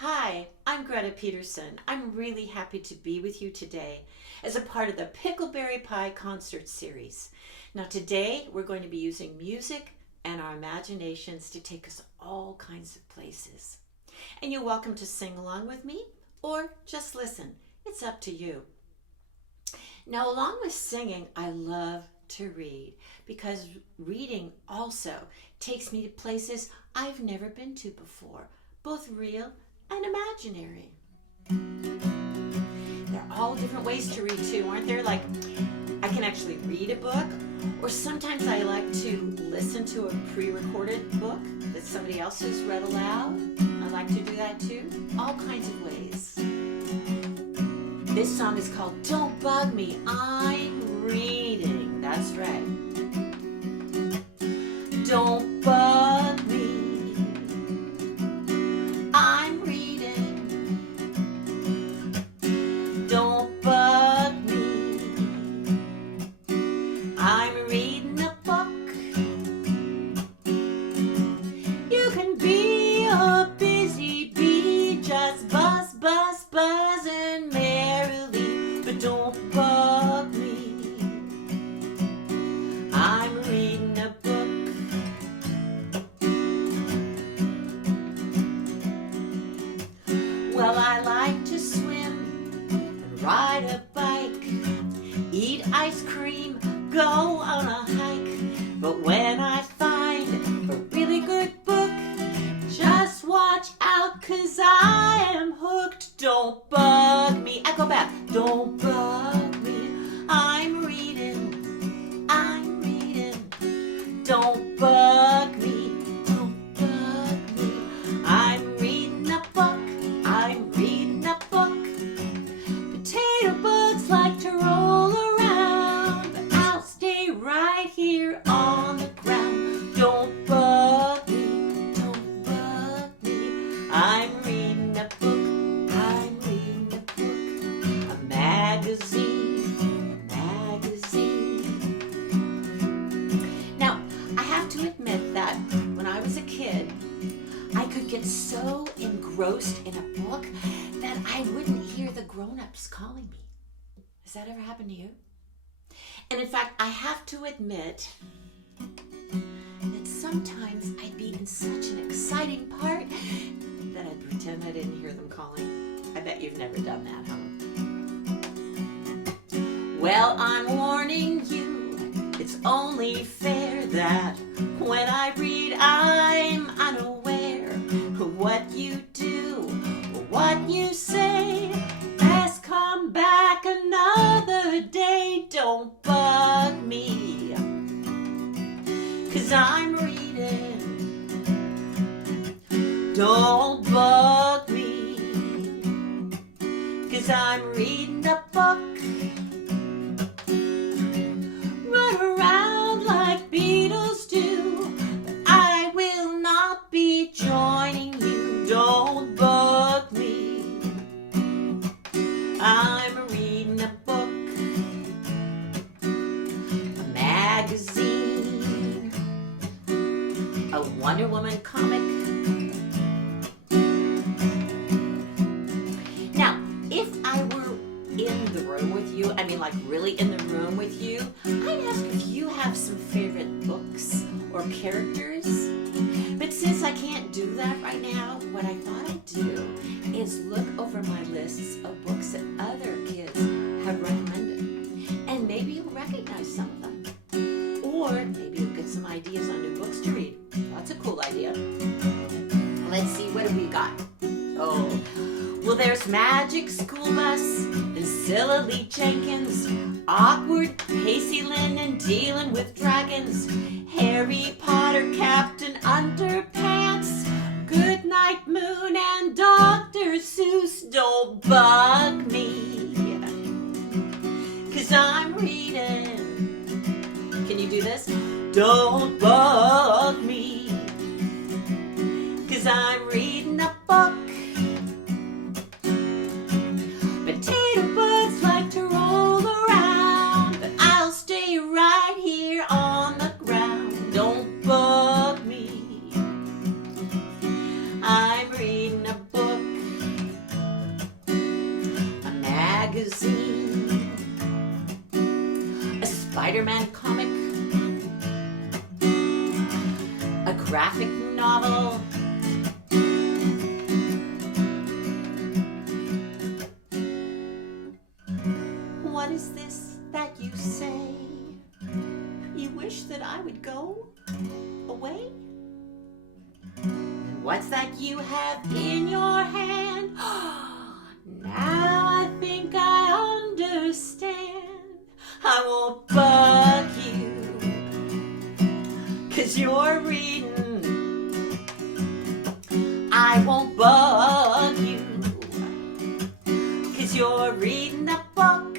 Hi, I'm Greta Pedersen. I'm really happy to be with you today as a part of the Pickleberry Pie concert series. Now today we're going to be using music and our imaginations to take us all kinds of places. And you're welcome to sing along with me or just listen. It's up to you. Now along with singing, I love to read because reading also takes me to places I've never been to before, both real and imaginary. There are all different ways to read too, aren't there? Like, I can actually read a book, or sometimes I like to listen to a pre-recorded book that somebody else has read aloud. I like to do that too. All kinds of ways. This song is called Don't Bug Me, I'm Reading. That's right. Don't bug me, I'm reading. Don't bug me, I'm reading a book. You can be a busy bee, just buzz, buzz, buzzing merrily, but don't bug me, I'm reading a book. Well, I like to swim and ride a bike, eat ice cream, go on a hike. But when I find a really good book, just watch out, 'cause I am hooked. Don't bug me. I go back. Don't bug me. I'm reading. I'm reading. Don't bug me. Don't bug me. I'm reading a book. I'm reading a book. Potato bugs like to roll around, but I'll stay right here on the ground. Don't bug me, don't bug me. I'm reading a book, I'm reading a book. A magazine, a magazine. Now, I have to admit that when I was a kid, I could get so engrossed in a book that I wouldn't hear the grown-ups calling me. Has that ever happened to you? And in fact, I have to admit that sometimes I'd be in such an exciting part that I'd pretend I didn't hear them calling. I bet you've never done that, huh? Well, I'm warning you, it's only fair that when I read, I'm unaware what you do, what you say. Best come back another day. Don't bug me, 'cause I'm reading. Don't bug me, 'cause I'm reading a book. Run around like beetles do, but I will not be joining you. Don't bug me, I'm reading a book. A magazine, a Wonder Woman comic. Now, if I were in the room with you, I mean like really in the room with you, I'd ask if you have some favorite books or characters. But since I can't do that right now, what I thought I'd do is look over my lists of books that other kids have recommended. And maybe you'll recognize some of them. Or maybe you'll get some ideas on new books to read. That's a cool idea. Let's see, what have we got? Oh, well, there's Magic School Bus and Silly Jenkins, Awkward Pacey Lynn Dealing with Dragons, Harry Potter Captain Underpants, Goodnight Moon and Dr. Seuss. Don't bug me, 'cause I'm reading. Can you do this? Don't bug me, 'cause I'm reading a book. Potato bugs like to roll around, but I'll stay right here on the ground. Don't bug me, I'm reading a book. graphic novel. What is this that you say? You wish that I would go away? What's that you have in your hand? Now I think I understand. I won't bug you, 'cause you're reading. I won't bug you, 'cause you're reading a book.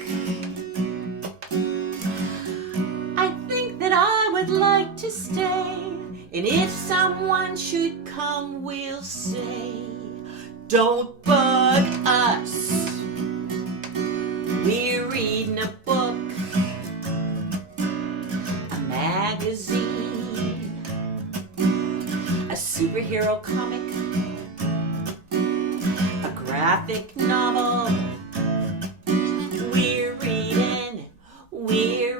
I think that I would like to stay, and if someone should come, we'll say, don't bug us, we're reading a book. A magazine, a superhero comic, a graphic novel. We're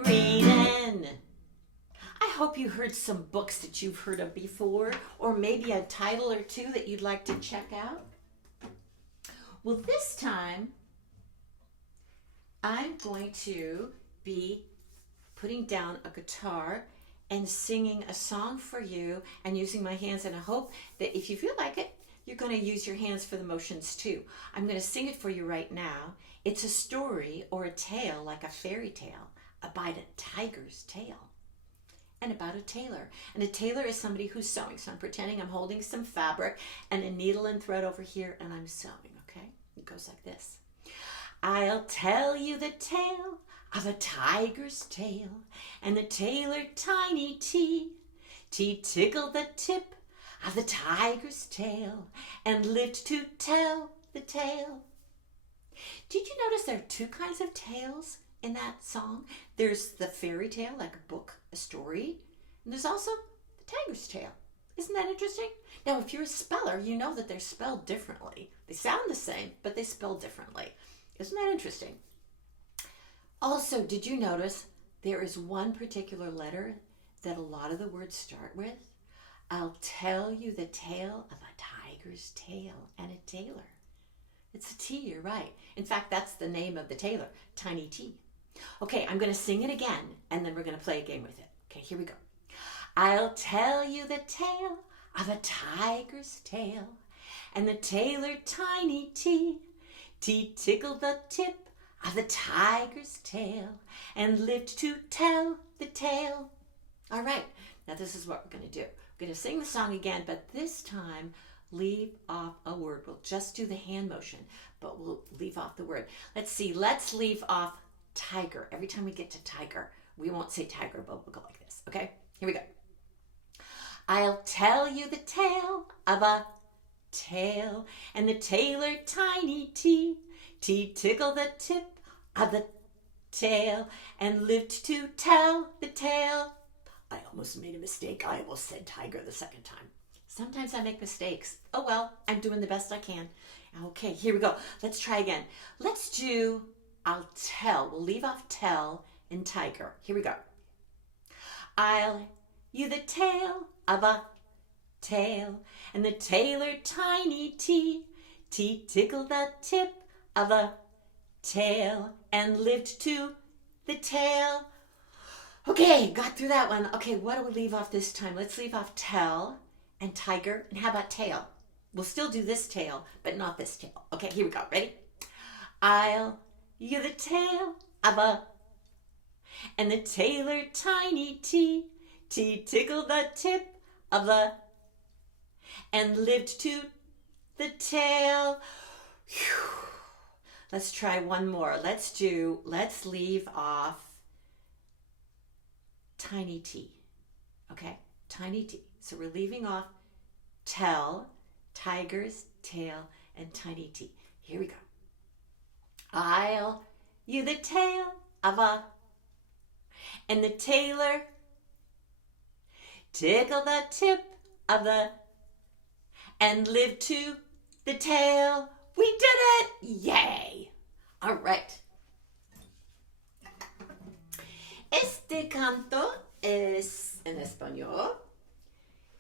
reading. I hope you heard some books that you've heard of before, or maybe a title or two that you'd like to check out. Well, this time, I'm going to be putting down a guitar and singing a song for you and using my hands, and I hope that if you feel like it, you're going to use your hands for the motions too. I'm going to sing it for you right now. It's a story or a tale, like a fairy tale, about a tiger's tail and about a tailor. And a tailor is somebody who's sewing. So I'm pretending I'm holding some fabric and a needle and thread over here, and I'm sewing, okay? It goes like this. I'll tell you the tale of a tiger's tail, and the tailor Tiny T. T tickled the tip of the tiger's tail and lived to tell the tale. Did you notice there are two kinds of tales in that song? There's the fairy tale, like a book, a story, and there's also the tiger's tale. Isn't that interesting? Now, if you're a speller, you know that they're spelled differently. They sound the same, but they spell differently. Isn't that interesting? Also, did you notice there is one particular letter that a lot of the words start with? I'll tell you the tale of a tiger's tail and a tailor. It's a T, you're right. In fact, that's the name of the tailor, Tiny T. Okay, I'm going to sing it again, and then we're going to play a game with it. Okay, here we go. I'll tell you the tale of a tiger's tail, and the tailor Tiny T. T tickled the tip of the tiger's tail and lived to tell the tale. All right, now this is what we're going to do. We're going to sing the song again, but this time leave off a word. We'll just do the hand motion, but we'll leave off the word. Let's see, let's leave off tiger. Every time we get to tiger, we won't say tiger, but we'll go like this, okay? Here we go. I'll tell you the tale of a tail, and the tailor Tiny T. T tickled the tip of the tail and lived to tell the tale. I almost made a mistake. I almost said tiger the second time. Sometimes I make mistakes. Oh well, I'm doing the best I can. Okay, here we go. Let's try again. Let's do I'll tell. We'll leave off tell and tiger. Here we go. I'll you the tale of a tail, and the tailor Tiny T. T tickled the tip of a tail and lived to the tail. Okay, got through that one. Okay, what do we leave off this time? Let's leave off tell and tiger, and how about tail? We'll still do this tail, but not this tail. Okay, here we go. Ready? I'll you the tail of a, and the tailor Tiny T. T tickled the tip of the, and lived to the tail. Whew. Let's try one more. Let's leave off Tiny T. Okay, Tiny T. So we're leaving off tell, tiger's tail, and Tiny T. Here we go. I'll you the tail of a, and the tailor tickle the tip of the, and live to the tail. We did it! Yay! All right. Este canto es en español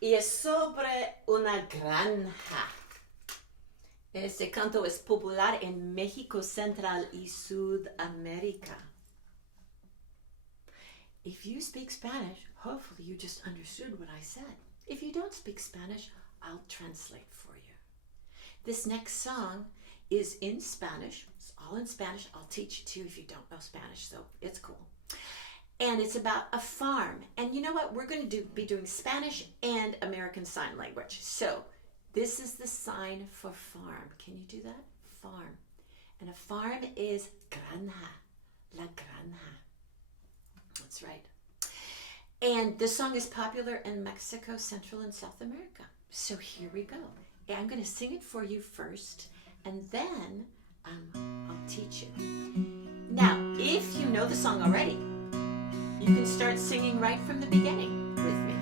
y es sobre una granja. Este canto es popular en México Central y Sudamérica. If you speak Spanish, hopefully you just understood what I said. If you don't speak Spanish, I'll translate for you. This next song is in Spanish. It's all in Spanish. I'll teach it to you if you don't know Spanish, so it's cool. And it's about a farm. And you know what? We're going to be doing Spanish and American Sign Language. So this is the sign for farm. Can you do that? Farm. And a farm is granja. La granja. That's right. And this song is popular in Mexico, Central and South America. So here we go. I'm going to sing it for you first, and then I'll teach you. Now, if you know the song already, you can start singing right from the beginning with me.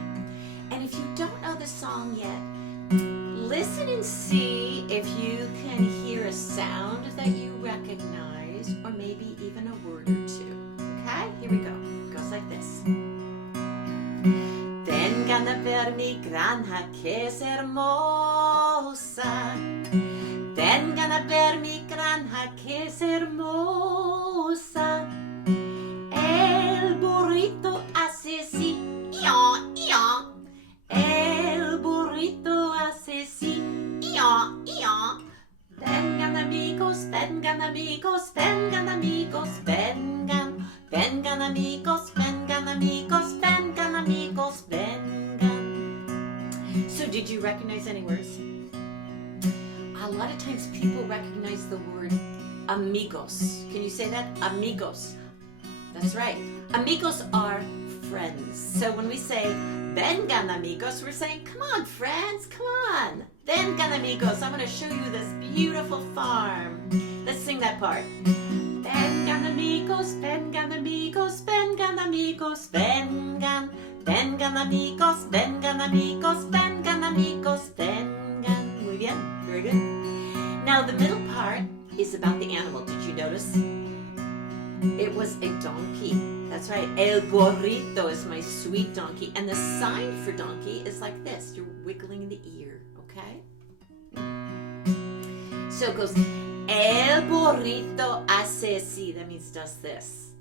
And if you don't know the song yet, listen and see if you can hear a sound that you recognize, or maybe even a word or two. Okay, here we go. It goes like this. Vengan a ver mi granja que es hermosa. Vengan a ver mi granja que es hermosa. El burrito hace así, yo, yo. El burrito hace así, yo, yo. Vengan amigos, vengan amigos, vengan amigos, vengan. Vengan amigos, vengan amigos, vengan amigos, vengan. So did you recognize any words? A lot of times people recognize the word amigos. Can you say that? Amigos. That's right. Amigos are friends. So when we say vengan amigos, we're saying, come on friends, come on. Vengan amigos, I'm going to show you this beautiful farm. Let's sing that part. Vengan amigos, vengan amigos, vengan amigos, vengan. Vengan amigos, vengan amigos, vengan amigos, vengan. Muy bien, very good. Now the middle part is about the animal. Did you notice? It was a donkey. That's right. El burrito is my sweet donkey. And the sign for donkey is like this. You're wiggling the ear, okay? So it goes, el burrito hace así. That means does this.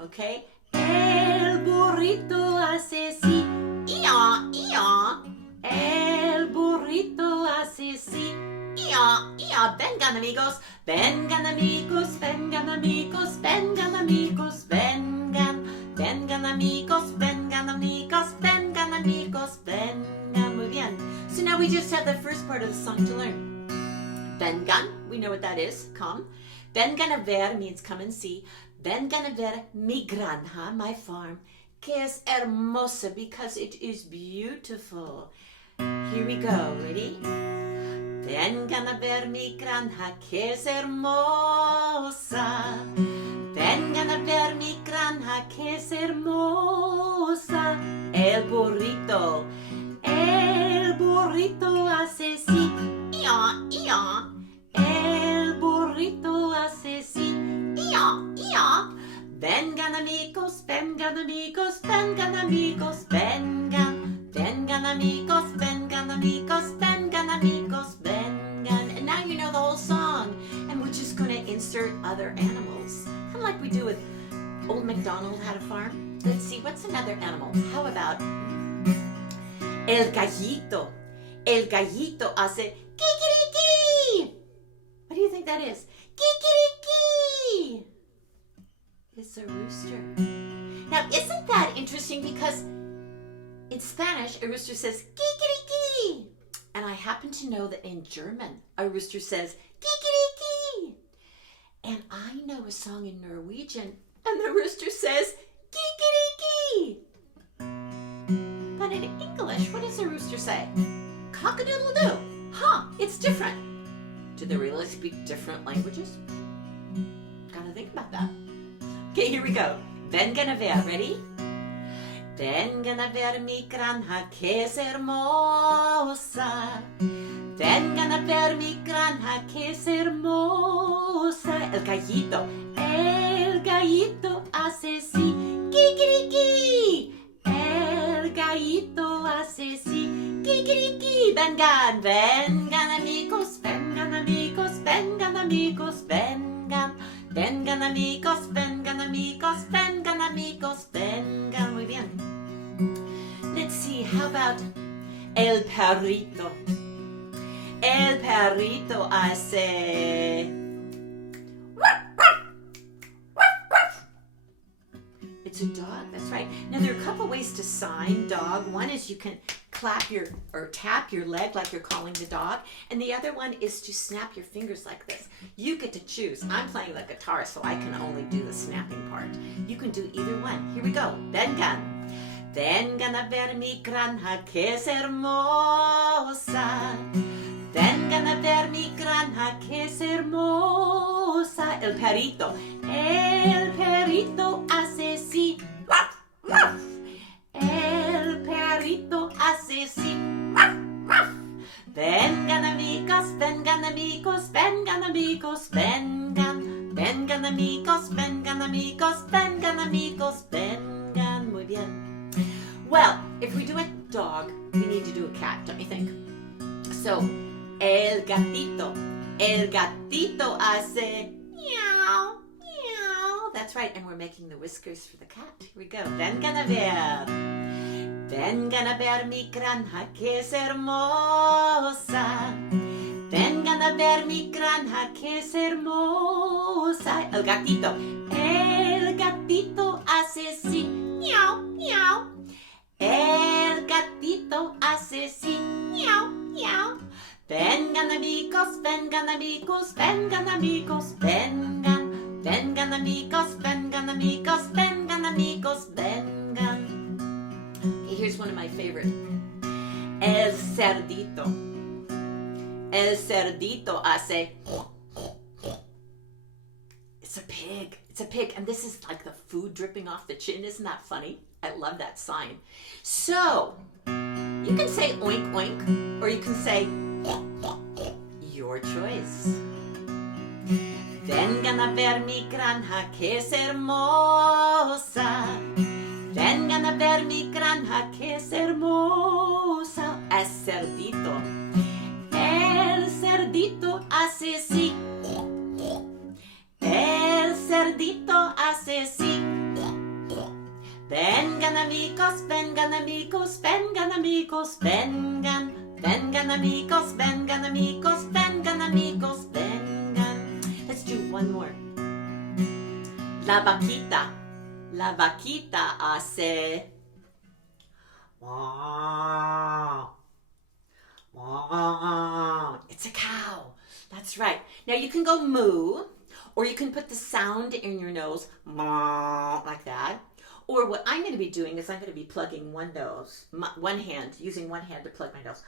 Okay? El burrito hace así. Ia, ia. El burrito hace así. Ia, ia. Vengan amigos. Vengan amigos. Vengan amigos. Vengan amigos. Vengan. Vengan amigos. Vengan amigos. Vengan amigos. Vengan. Muy bien. So now we just have the first part of the song to learn. Vengan, we know what that is, come. Vengan a ver means come and see. Vengan a ver mi granja, my farm, que es hermosa, because it is beautiful. Here we go, ready? Vengan a ver mi granja, que es hermosa. Vengan a ver mi granja, que es hermosa. El burrito hace así. Ia, ia. El burrito hace así. Ia, ia. Vengan amigos, vengan amigos, vengan amigos, vengan. Vengan amigos, vengan amigos, vengan amigos, vengan. And now you know the whole song. And we're just going to insert other animals. Kind of like we do with Old MacDonald Had a Farm. Let's see, what's another animal? How about el gallito? El gallito hace kikiriki. What do you think that is? Kikiriki. It's a rooster. Now, isn't that interesting? Because in Spanish, a rooster says kikiriki. And I happen to know that in German, a rooster says kikiriki. And I know a song in Norwegian, and the rooster says kikiriki. But in English, what does a rooster say? Cock-a-doodle-doo. Huh, it's different. Do they really speak different languages? Gotta think about that. Okay, here we go. Vengan a ver, ready? Vengan a ver mi granja que es hermosa. Vengan a ver mi granja que es hermosa. El gallito hace así, kikiriki. El gallito hace así, Kikiriki, vengan, vengan amigos, vengan amigos, vengan amigos, vengan. Vengan amigos, vengan amigos, vengan amigos, vengan. Muy bien. Let's see, how about el perrito? El perrito hace... It's a dog, that's right. Now there are a couple ways to sign dog. One is you can clap or tap your leg like you're calling the dog. And the other one is to snap your fingers like this. You get to choose. I'm playing the guitar, so I can only do the snapping part. You can do either one. Here we go. Vengan. Vengan a ver mi granja, que es hermosa. Vengan a ver mi granja, que es hermosa. El perrito hace sí. El perrito hace sí. Vengan amigos, vengan amigos, vengan amigos, vengan. Vengan amigos, vengan amigos, vengan amigos, vengan. Muy bien. Well, if we do a dog, we need to do a cat, don't you think? So, el gatito hace meow, meow. That's right, and we're making the whiskers for the cat. Here we go. Vengan a ver mi granja, que es hermosa. Vengan a ver mi granja, que es hermosa. El gatito hace sí, meow, meow. El gatito hace sí, meow, meow. Vengan amigos, vengan amigos, vengan amigos, vengan. Vengan amigos, vengan amigos, vengan amigos, vengan. Okay, here's one of my favorite. El cerdito. El cerdito hace... It's a pig. It's a pig. And this is like the food dripping off the chin. Isn't that funny? I love that sign. So, you can say oink oink, or you can say your choice. Vengan a ver mi granja, que es hermosa. Vengan a ver mi granja, que es hermosa. El cerdito hace sí. El cerdito hace sí. Vengan amigos, vengan amigos, vengan amigos, vengan. Vengan amigos, vengan amigos, vengan amigos, vengan. Let's do one more. La vaquita hace... It's a cow. That's right. Now you can go moo, or you can put the sound in your nose, like that. Or what I'm going to be doing is I'm going to be plugging using one hand to plug my nose.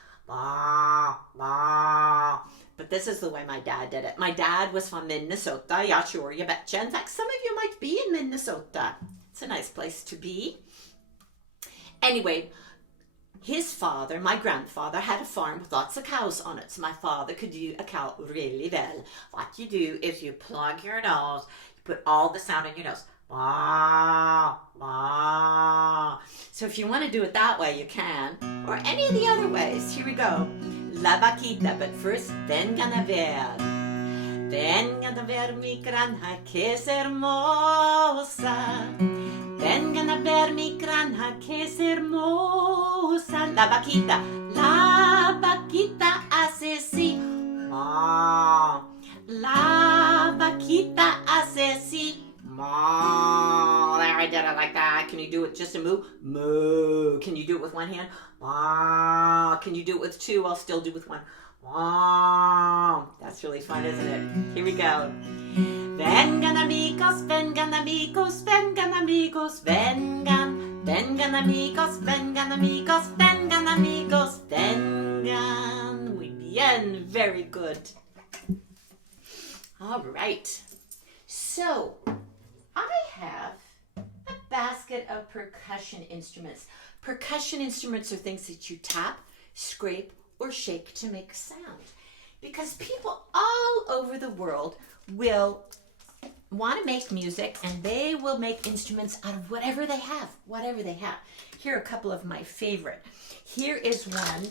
But this is the way my dad did it. My dad was from Minnesota. Yeah, sure, you betcha. In fact, some of you might be in Minnesota. It's a nice place to be. Anyway, his father, my grandfather, had a farm with lots of cows on it. So my father could do a cow really well. What you do is you plug your nose, you put all the sound in your nose. So if you want to do it that way, you can. Or any of the other ways. Here we go. La vaquita. But first, vengan a ver. Vengan a ver mi granja, que es hermosa. Vengan a ver mi granja, que es hermosa. La vaquita hace sí. La vaquita hace sí. Moo. There, I did it like that. Can you do it just a moo? Moo. Can you do it with one hand? Moo. Can you do it with two? I'll still do with one. Moo. That's really fun, isn't it? Here we go. Vengan amigos, vengan amigos, vengan amigos, vengan. Vengan amigos, vengan amigos, vengan amigos, vengan. Muy bien. Very good. All right. So, I have a basket of percussion instruments. Percussion instruments are things that you tap, scrape, or shake to make sound. Because people all over the world will want to make music, and they will make instruments out of whatever they have. Here are a couple of my favorite. Here is one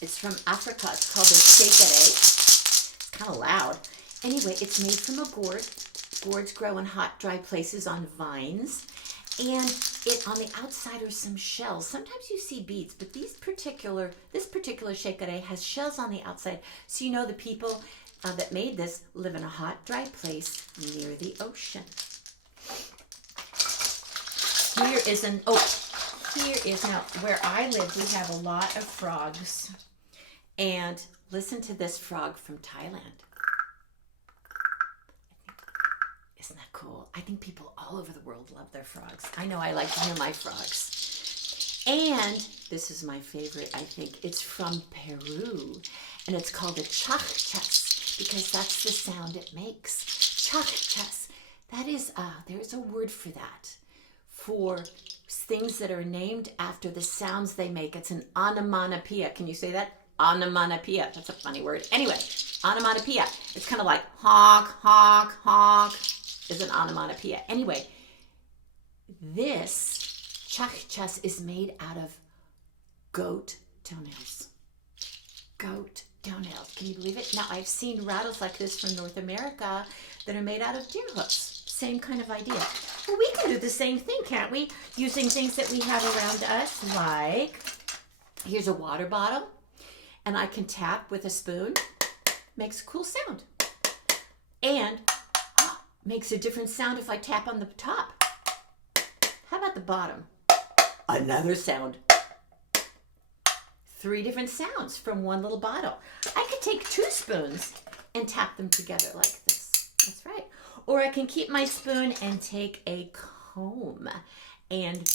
It's from Africa. It's called a shekere. It's kind of loud. Anyway, it's made from a gourd. Gourds grow in hot, dry places on vines. And on the outside are some shells. Sometimes you see beads, but this particular shekere has shells on the outside. So you know the people that made this live in a hot, dry place near the ocean. Here is now where I live, we have a lot of frogs. And listen to this frog from Thailand. Isn't that cool? I think people all over the world love their frogs. I know I like to hear my frogs. And this is my favorite, I think. It's from Peru. And it's called a chachchas because that's the sound it makes. Chachchas. That is, there's a word for that. For things that are named after the sounds they make. It's an onomatopoeia. Can you say that? Onomatopoeia. That's a funny word. Anyway, onomatopoeia. It's kind of like honk, honk, honk is an onomatopoeia. Anyway, this chachchas is made out of goat toenails. Goat toenails. Can you believe it? Now, I've seen rattles like this from North America that are made out of deer hooves. Same kind of idea. Well, we can do the same thing, can't we? Using things that we have around us, like here's a water bottle, and I can tap with a spoon. Makes a cool sound. And makes a different sound if I tap on the top. How about the bottom? Another sound. 3 different sounds from one little bottle. I could take 2 spoons and tap them together like this. That's right. Or I can keep my spoon and take a comb and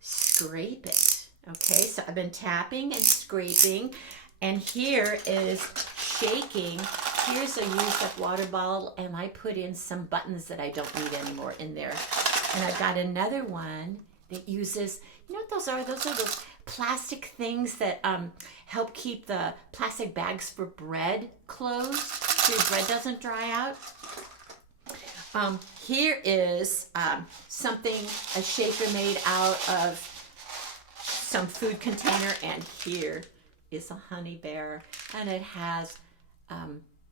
scrape it. Okay, so I've been tapping and scraping, and here is shaking. Here's a used up water bottle, and I put in some buttons that I don't need anymore in there. And I've got another one that uses, you know what those are? Those are those plastic things that help keep the plastic bags for bread closed so your bread doesn't dry out. Here is something, a shaker made out of some food container, and here is a honey bear, and it has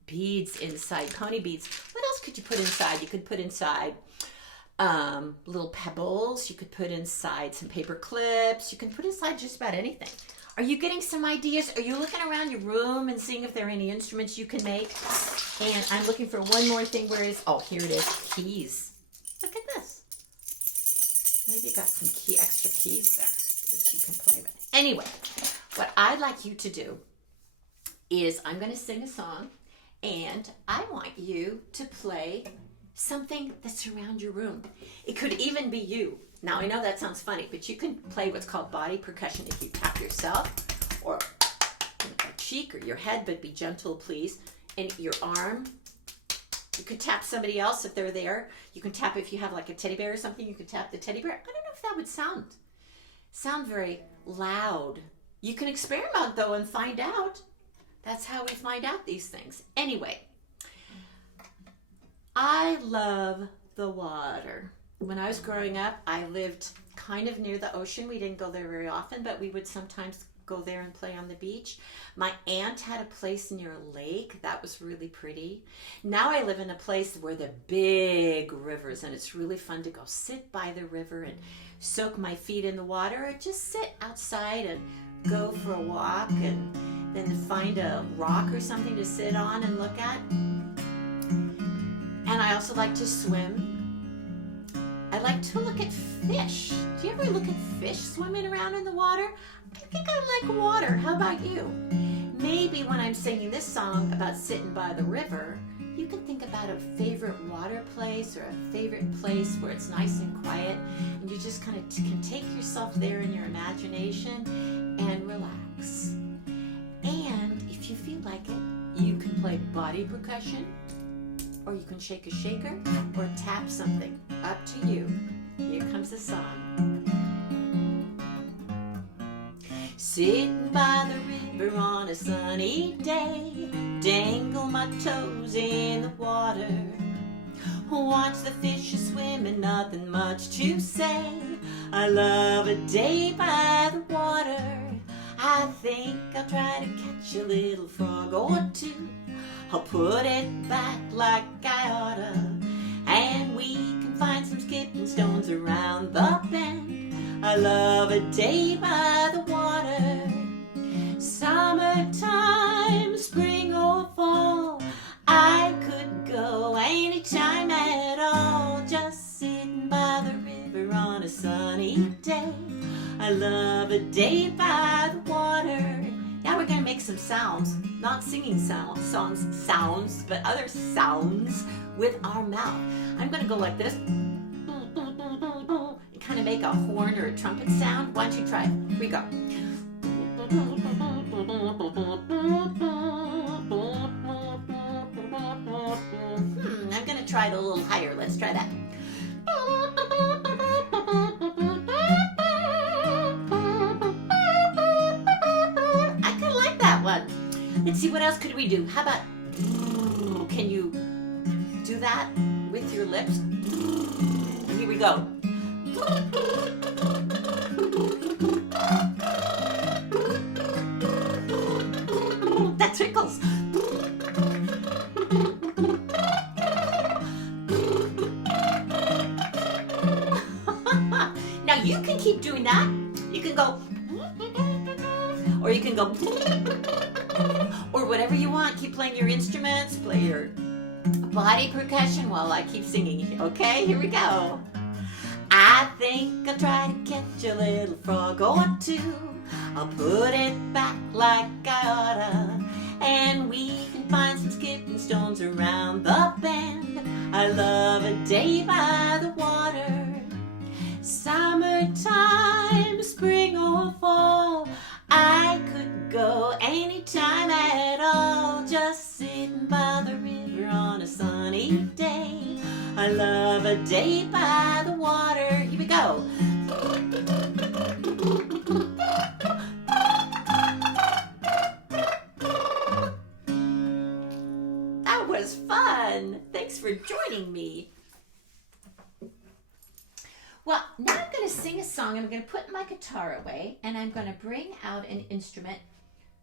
beads inside, pony beads. What else could you put inside? You could put inside little pebbles. You could put inside some paper clips. You can put inside just about anything. Are you getting some ideas? Are you looking around your room and seeing if there are any instruments you can make? And I'm looking for one more thing. Where is, oh, here it is, keys. Look at this. Maybe you got some extra keys there that you can play with. Anyway, what I'd like you to do is I'm going to sing a song, and I want you to play something that's around your room. It could even be you. Now, I know that sounds funny, but you can play what's called body percussion if you tap yourself or your cheek or your head, but be gentle, please. And your arm. You could tap somebody else if they're there. You can tap if you have like a teddy bear or something. You could tap the teddy bear. I don't know if that would sound very loud. You can experiment, though, and find out. That's how we find out these things. Anyway, I love the water. When I was growing up, I lived kind of near the ocean. We didn't go there very often, but we would sometimes go there and play on the beach. My aunt had a place near a lake. That was really pretty. Now I live in a place where the big rivers, and it's really fun to go sit by the river and soak my feet in the water, or just sit outside and go for a walk and then find a rock or something to sit on and look at. And I also like to swim. I like to look at fish. Do you ever look at fish swimming around in the water? I think I like water. How about you? Maybe when I'm singing this song about sitting by the river, you can think about a favorite water place or a favorite place where it's nice and quiet, and you just kind of can take yourself there in your imagination and relax. And if you feel like it, you can play body percussion, or you can shake a shaker, or tap something. Up to you. Here comes the song. Sitting by the river on a sunny day, dangle my toes in the water, watch the fishes swimming, nothing much to say. I love a day by the water. I I think I'll try to catch a little frog or two. I'll put it back like I oughta, and we can find some skipping stones around the bend. I love a day by the water, summertime, spring or fall. I could go anytime at all, just sitting by the river on a sunny day. I love a day by the water. Now we're gonna make some sounds, not singing sounds, but other sounds with our mouth. I'm gonna go like this and kind of make a horn or a trumpet sound. Why don't you try it? Here we go. I'm gonna try it a little higher. Let's try that. Let's see, what else could we do? How about, can you do that with your lips? Here we go. That tickles. Now you can keep doing that. You can go, or you can go, or whatever you want. Keep playing your instruments, play your body percussion while I keep singing. Okay, here we go. I think I'll try to catch a little frog or two. I'll put it back like I oughta, and we can find some skipping stones around the bend. I love a day by the water, summertime, spring or fall. I could go anytime at all, just sitting by the river on a sunny day. I love a day by the water. Here we go. That was fun. Thanks for joining me. Well, now I'm going to sing a song. I'm going to put my guitar away, and I'm going to bring out an instrument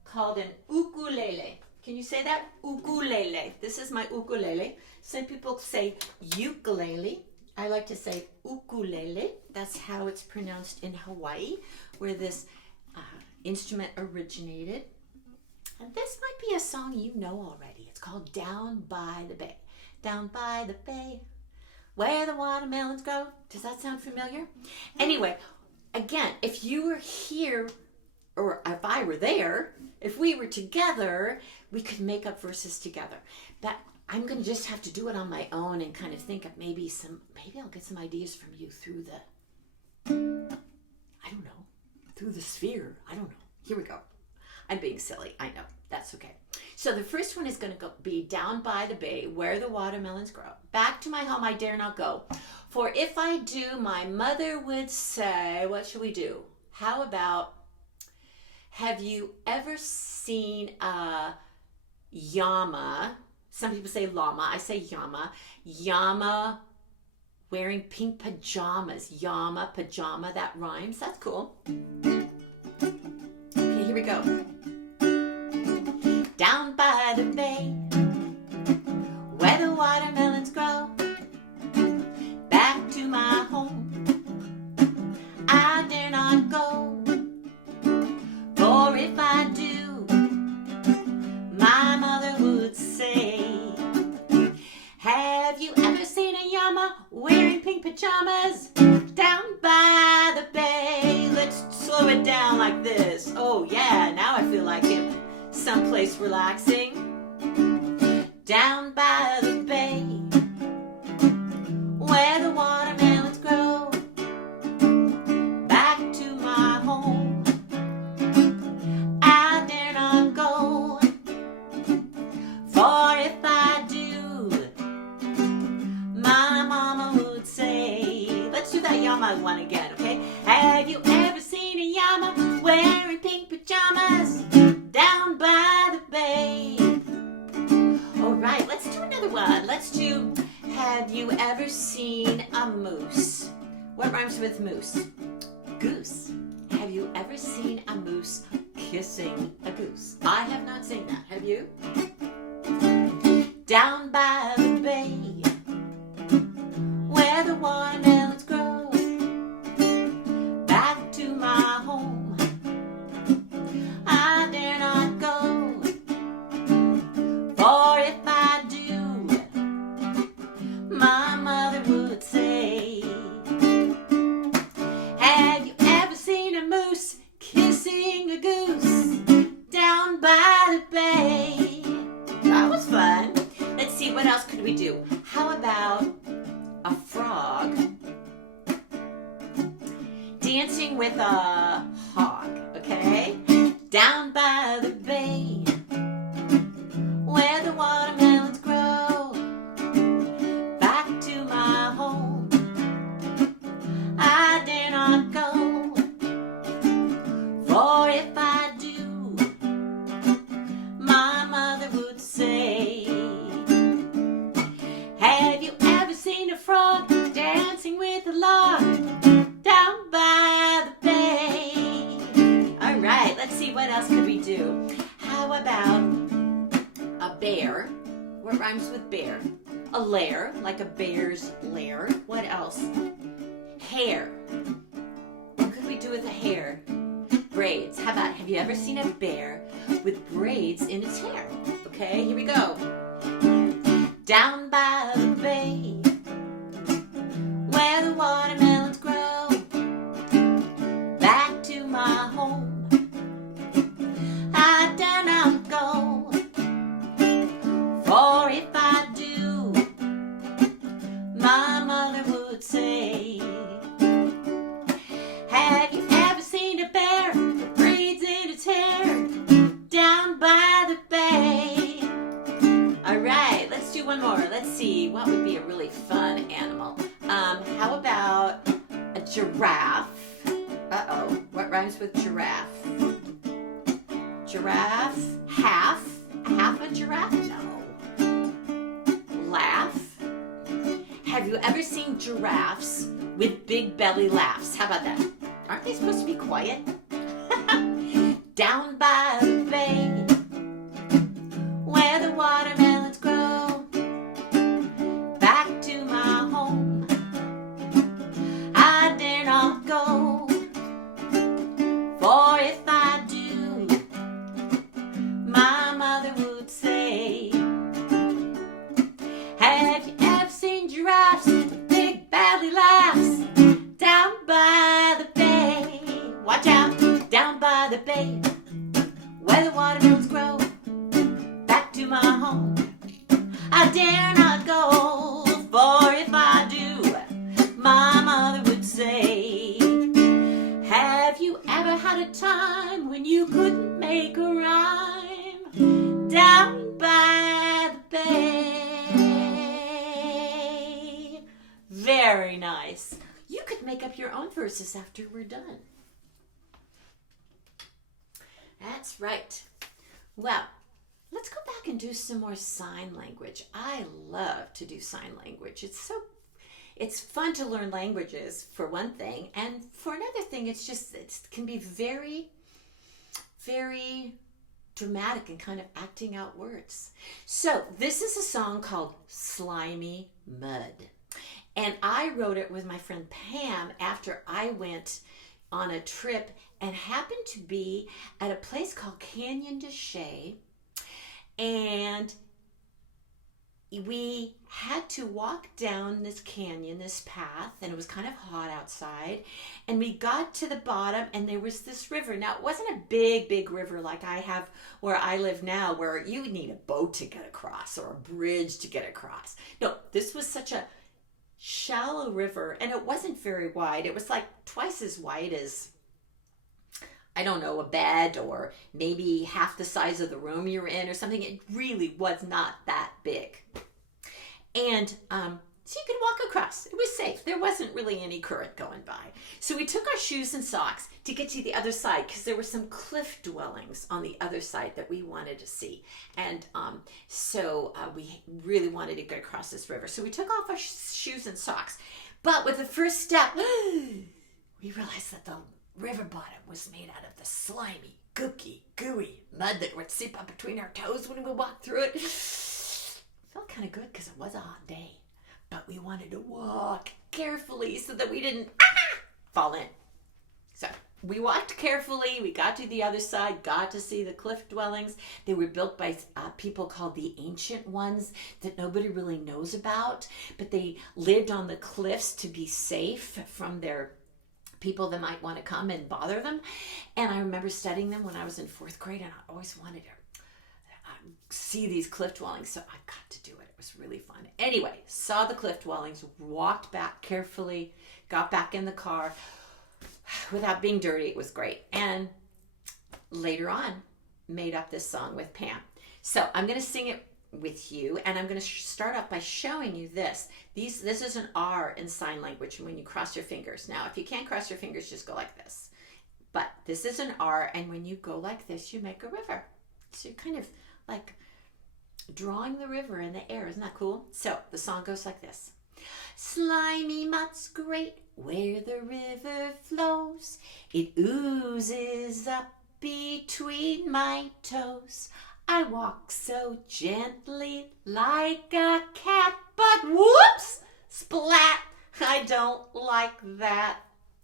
called an ukulele. Can you say that? Ukulele. This is my ukulele. Some people say ukulele. I like to say ukulele. That's how it's pronounced in Hawaii, where this instrument originated. And this might be a song you know already. It's called Down by the Bay. Down by the bay, where the watermelons grow. Does that sound familiar? Anyway, again, if you were here, or if I were there, if we were together, we could make up verses together. But I'm going to just have to do it on my own and kind of think of maybe I'll get some ideas from you through through the sphere. I don't know. Here we go. I'm being silly. I know. That's okay. So the first one is going to be Down by the Bay, where the watermelons grow. Back to my home I dare not go, for if I do, my mother would say, what should we do? How about, have you ever seen a llama? Some people say llama. I say llama. Llama wearing pink pajamas. Llama, pajama, that rhymes. That's cool. Okay, here we go. Down by the bay, where the watermelons grow. Back to my home I dare not go, for if I do, my mother would say, have you ever seen a llama wearing pink pajamas? Down by the bay. Let's slow it down like this. Oh yeah, now I feel like him. Someplace relaxing. Down by the bay, where the watermelons grow. Back to my home I dare not go, for if I do, my mama would say. Let's do that llama one again, okay? Have you ever seen a llama wearing pink pajamas? Down by the bay. All right, let's do another one. Let's do, have you ever seen a moose? What rhymes with moose? Goose. Have you ever seen a moose kissing a goose. I have not seen that. Have you? Down by the bay, where the watermelons grow, back to my home I dare not go, for if I do, my mother would say, have you ever seen a moose kissing a goose down by the bay? That was fun. Let's see, what else could we do? How about a frog dancing with a hog, okay? Down by the bay, where the watermelons grow, back to my home I dare not go, for if I do, my mother would say, have you ever seen a frog dancing with a log down by the bay? All right, let's see, what else could we do? How about a bear? What rhymes with bear? A lair, like a bear's lair. What else? Hair. What could we do with a hair? Braids. How about, have you ever seen a bear with braids in its hair? Okay, here we go. Down by the bay, where the watermelons grow, back to my home I dare not go, for if I do, my mother would say, have you ever seen a bear with braids in its hair down by the bay? All right, let's do one more. Let's see, what would be a really fun animal? How about a giraffe? Uh-oh, what rhymes with giraffe? Giraffe? Half? Half a giraffe? No. Laugh? Have you ever seen giraffes with big belly laughs? How about that? Aren't they supposed to be quiet? Down by the bay, where the watermelons grow, back to my home I dare not go, for if I do, my mother would say, have you ever seen giraffes with big belly laughs down by the bay? Watch out, down by the bay, where the watermelons grow, back to my home I dare not go, for if I do, my mother would say, have you ever had a time when you couldn't make a rhyme down by the bay? Very nice. You could make up your own verses after we're done. That's right. Well, let's go back and do some more sign language. I love to do sign language. It's fun to learn languages, for one thing, and for another thing, it can be very, very dramatic and kind of acting out words. So this is a song called Slimy Mud, and I wrote it with my friend Pam after I went on a trip and happened to be at a place called Canyon de Chelly, and we had to walk down this canyon, this path, and it was kind of hot outside, and we got to the bottom and there was this river. Now, it wasn't a big river like I have where I live now, where you would need a boat to get across or a bridge to get across. No, this was such a shallow river, and it wasn't very wide. It was like twice as wide as, I don't know, a bed, or maybe half the size of the room you're in or something. It really was not that big. And so you could walk across. It was safe. There wasn't really any current going by. So we took our shoes and socks to get to the other side, because there were some cliff dwellings on the other side that we wanted to see. And so we really wanted to get across this river. So we took off our shoes and socks. But with the first step, we realized that the river bottom was made out of the slimy, gooky mud that would seep up between our toes when we walked through it. Felt kind of good because it was a hot day, but we wanted to walk carefully so that we didn't fall in. So we walked carefully. We got to the other side, got to see the cliff dwellings. They were built by people called the Ancient Ones that nobody really knows about, but they lived on the cliffs to be safe from their people that might want to come and bother them. And I remember studying them when I was in 4th grade, and I always wanted to see these cliff dwellings, so I got to do it. It was really fun. Anyway, saw the cliff dwellings, walked back carefully, got back in the car without being dirty. It was great. And later on, made up this song with Pam. So I'm going to sing it with you, and I'm going to start off by showing you this. This is an R in sign language when you cross your fingers. Now, if you can't cross your fingers, just go like this. But this is an R, and when you go like this, you make a river. So you're kind of like drawing the river in the air. Isn't that cool? So the song goes like this. Slimy mud's great where the river flows. It oozes up between my toes. I walk so gently like a cat, but whoops, splat, I don't like that.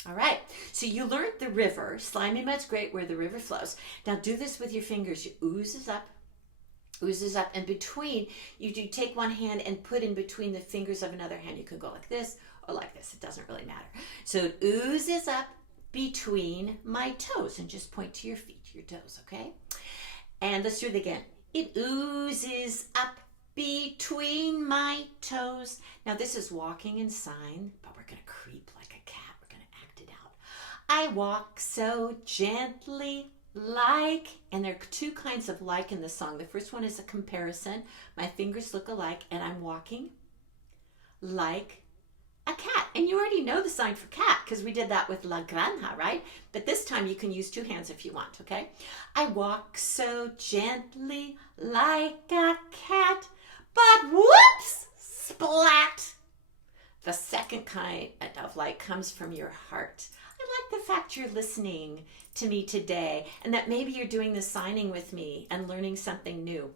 All right, so you learned the river. Slimy mud's great where the river flows. Now do this with your fingers. You oozes up, and between, you do take one hand and put in between the fingers of another hand. You could go like this or like this. It doesn't really matter. So it oozes up between my toes, and just point to your feet, your toes, okay? And let's do it again. It oozes up between my toes. Now this is walking in sign, but we're going to creep like a cat. We're going to act it out. I walk so gently like, and there are 2 kinds of like in the song. The first one is a comparison. My fingers look alike, and I'm walking like a cat. And you already know the sign for cat because we did that with La Granja, right? But this time you can use 2 hands if you want, okay? I walk so gently like a cat, but whoops, splat. The second kind of like comes from your heart. I like the fact you're listening to me today, and that maybe you're doing the signing with me and learning something new.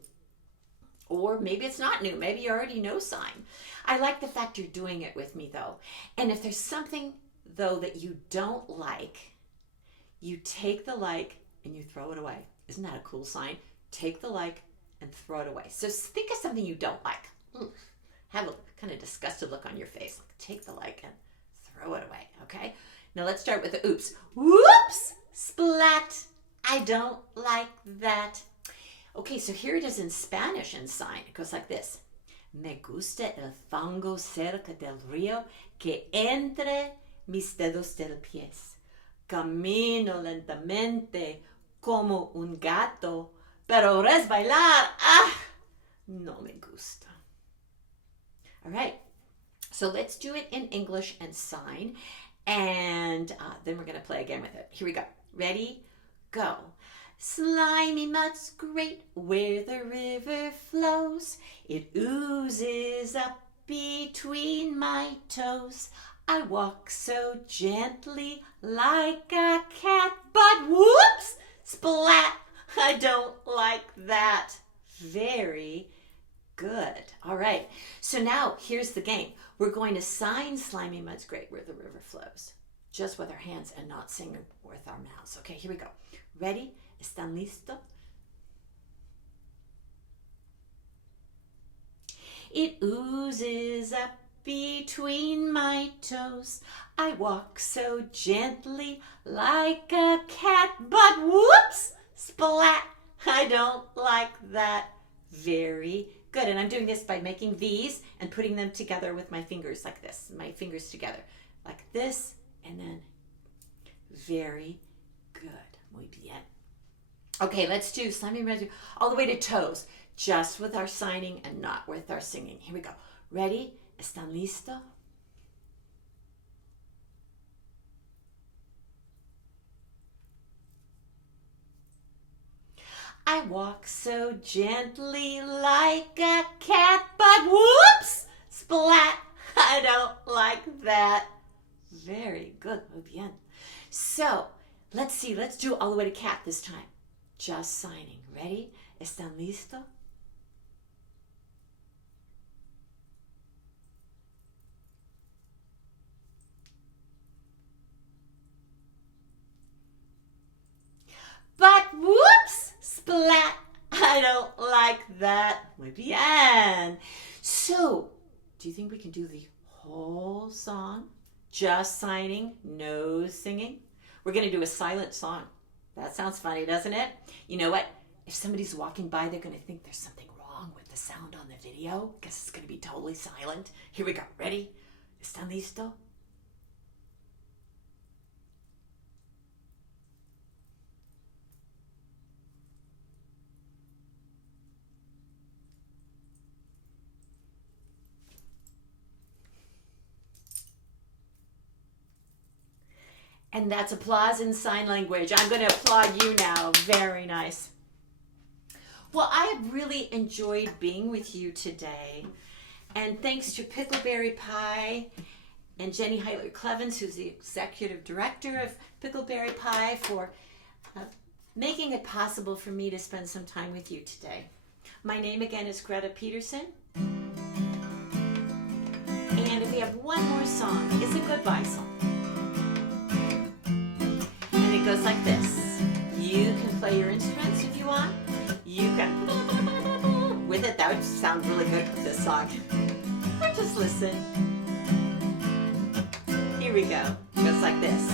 Or maybe it's not new. Maybe you already know sign. I like the fact you're doing it with me, though. And if there's something, though, that you don't like, you take the like and you throw it away. Isn't that a cool sign? Take the like and throw it away. So think of something you don't like. Have a kind of disgusted look on your face. Take the like and throw it away, okay? Now let's start with the oops. Whoops, splat. I don't like that. Okay, so here it is in Spanish in sign. It goes like this. Me gusta el fango cerca del río que entre mis dedos del pies. Camino lentamente como un gato, pero resbailar, no me gusta. All right, so let's do it in English and sign, and then we're going to play again with it. Here we go. Ready? Go. Slimy mud's great where the river flows. It oozes up between my toes. I walk so gently like a cat, but whoops, splat, I don't like that. Very good. All right, so now here's the game. We're going to sign Slimy mud's great where the river flows, just with our hands and not sing with our mouths. Okay, here we go. Ready? ¿Están listos? It oozes up between my toes. I walk so gently like a cat, but whoops, splat, I don't like that. Very good. And I'm doing this by making V's and putting them together with my fingers like this. My fingers together like this, and then very good. Muy bien. Okay, let's do Slimy Mud all the way to toes, just with our signing and not with our singing. Here we go. Ready? ¿Están listos? I walk so gently like a cat, but whoops, splat, I don't like that. Very good. Muy bien. So, let's see. Let's do all the way to cat this time. just signing. Ready? ¿Están listos? But whoops, splat, I don't like that. Muy bien. So, do you think we can do the whole song? Just signing, no singing? We're going to do a silent song. That sounds funny, doesn't it? You know what? If somebody's walking by, they're going to think there's something wrong with the sound on the video because it's going to be totally silent. Here we go. Ready? ¿Están listos? And that's applause in sign language. I'm going to applaud you now. Very nice. Well, I have really enjoyed being with you today. And thanks to Pickleberry Pie and Jenny Heitler-Clevens, who's the executive director of Pickleberry Pie, for making it possible for me to spend some time with you today. My name again is Greta Pedersen. And if we have one more song, it's a goodbye song. And it goes like this. You can play your instruments if you want. You can with it. That would sound really good with this song. Or just listen. Here we go. It goes like this.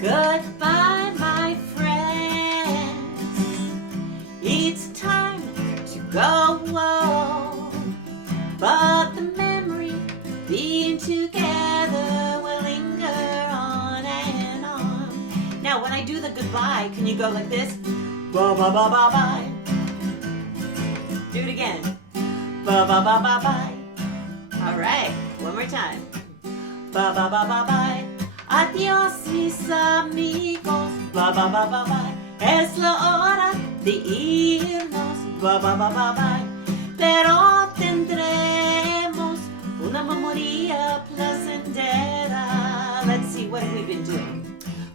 Goodbye, my friends. It's time to go. But the memory of being together will linger on and on. Now, when I do the goodbye, can you go like this? Ba ba ba ba bye. Do it again. Ba ba ba ba bye. All right, one more time. Ba ba ba ba bye. Adiós, mis amigos. Ba ba ba ba bye. Es la hora de irnos. Ba ba ba ba bye. Pero tendremos una memoria placentera. Let's see, what have we been doing?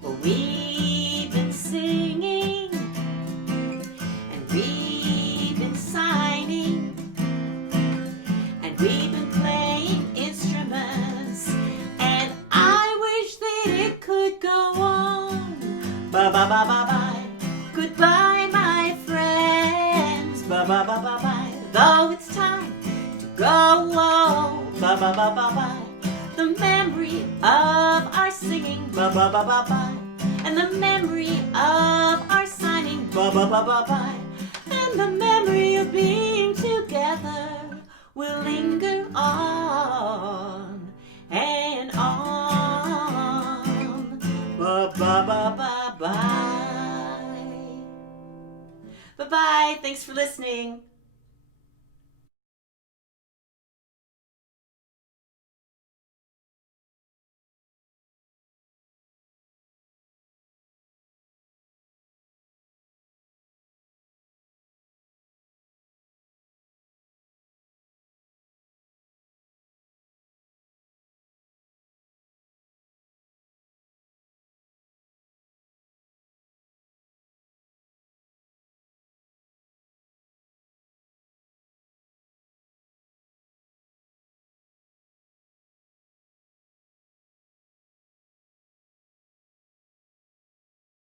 Well, we've been singing. And we've been signing. And we've been playing instruments. And I wish that it could go on. Ba ba ba ba bye. Goodbye, my friends. Ba ba ba ba bye. Though it's time to go, ba ba ba ba bye. The memory of our singing, ba ba ba ba bye. And the memory of our signing, ba ba ba ba bye. And the memory of being together will linger on and on. Ba ba ba ba bye. Bye bye. Thanks for listening.